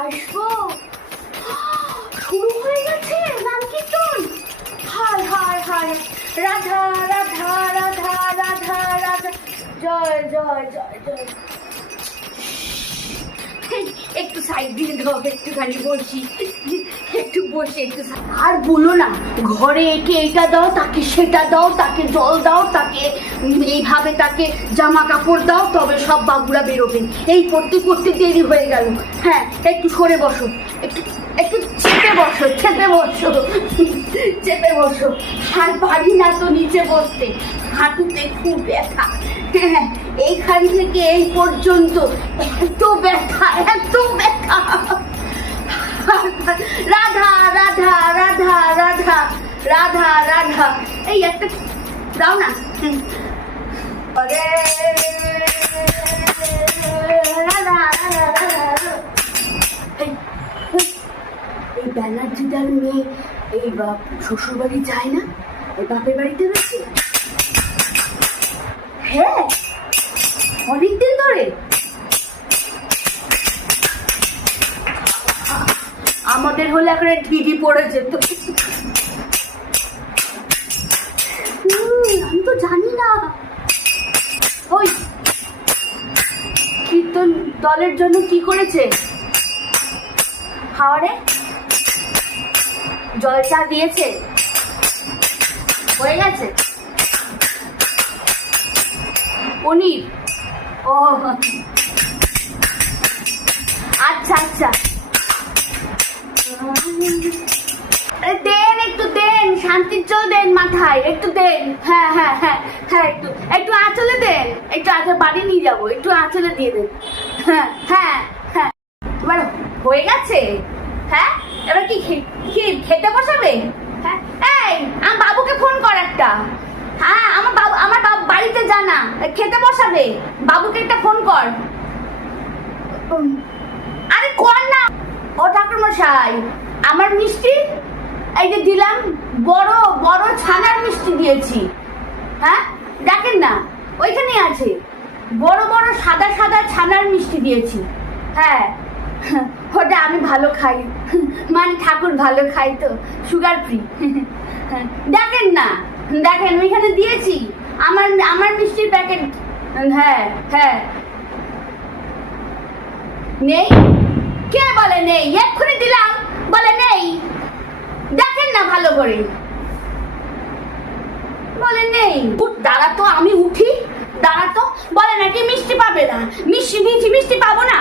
আসবো। শুরু হয়ে গেছে নাম কীর্তন। হায় হায় হায়, রাধা রাধা রাধা রাধা রাধা, জয় জয় জয় জয়। একটু সাইড দিয়ে দাও, একটুখানি বসি, একটু বসে একটু। আর বলো না, ঘরে একে এটা দাও, তাকে সেটা দাও, তাকে জল দাও, তাকে এইভাবে তাকে জামা কাপড় দাও, তবে সব বাবুরা বেরোবেন। এই করতে করতে দেরি হয়ে গেল। হ্যাঁ, একটু সরে বসো, একটু একটু চেপে বসো, চেপে বসো, চেপে বসো। আর পারি না তো নিচে বসতে, হাঁটুতে খুব ব্যথা। হ্যাঁ, এইখান থেকে এই পর্যন্ত এত ব্যথা, এত ব্যথা। রাধা রাধা রাধা রাধা রাধা রাধা, এই একটা দাও না। আরে রাধা রাধা রাধা। এই ব্যানার্জিদার মেয়ে এই শ্বশুর বাড়ি যায় না, এই বাপের বাড়িতে রয়েছে। হ্যাঁ, অনেকদিন ধরে। আমাদের হলে একটা ঢিঢি পড়ে যেত। আমি তো জানি না। ওই কীর্তন দলের জন্য কি করেছে? খাওয়ারে জল চা দিয়েছে, হয়ে গেছে। পনির, ও আচ্ছা আচ্ছা। দেন, একটু দেন, শান্তির জল দেন মাথায়, একটু দেন। হ্যাঁ হ্যাঁ হ্যাঁ হ্যাঁ, একটু একটু আঁচলে দেন, একটু আঁচলে বাড়ি নিয়ে যাবো, একটু আঁচলে দিয়ে দেন। হ্যাঁ হ্যাঁ হ্যাঁ, এবার হয়ে গেছে। হ্যাঁ, এবার কি খেতে বসাবে? হ্যাঁ, এই আমার বাবুকে ফোন কর একটা। হ্যাঁ, আমার বাবু বাড়িতে জানা, খেতে বসাবে, বাবুকে একটা ফোন কর। আরে কর না। ও ঠাকুরমশাই, আমার মিষ্টি এই যে দিলাম, বড় বড় ছানার মিষ্টি দিয়েছি। হ্যাঁ, দেখেন না, ওইখানেই আছে, বড় বড় সাদা সাদা ছানার মিষ্টি দিয়েছি। হ্যাঁ, ওটা আমি ভালো খাই, মানে ঠাকুর ভালো খাই তো, সুগার ফ্রি। দেখেন না, দেখেন ওইখানে দিয়েছি আমার মিষ্টির প্যাকেট। হ্যাঁ হ্যাঁ, নেই? কে বলে নেই? এক্ষুনি দিলাম, বলে নেই। দেখেন না ভালো করে, বলে নেই। দাঁড়া তো, আমি উঠি, দাঁড়া তো। বলে নাকি মিষ্টি পাবে না, মিষ্টি দিয়েছি, মিষ্টি পাবো না।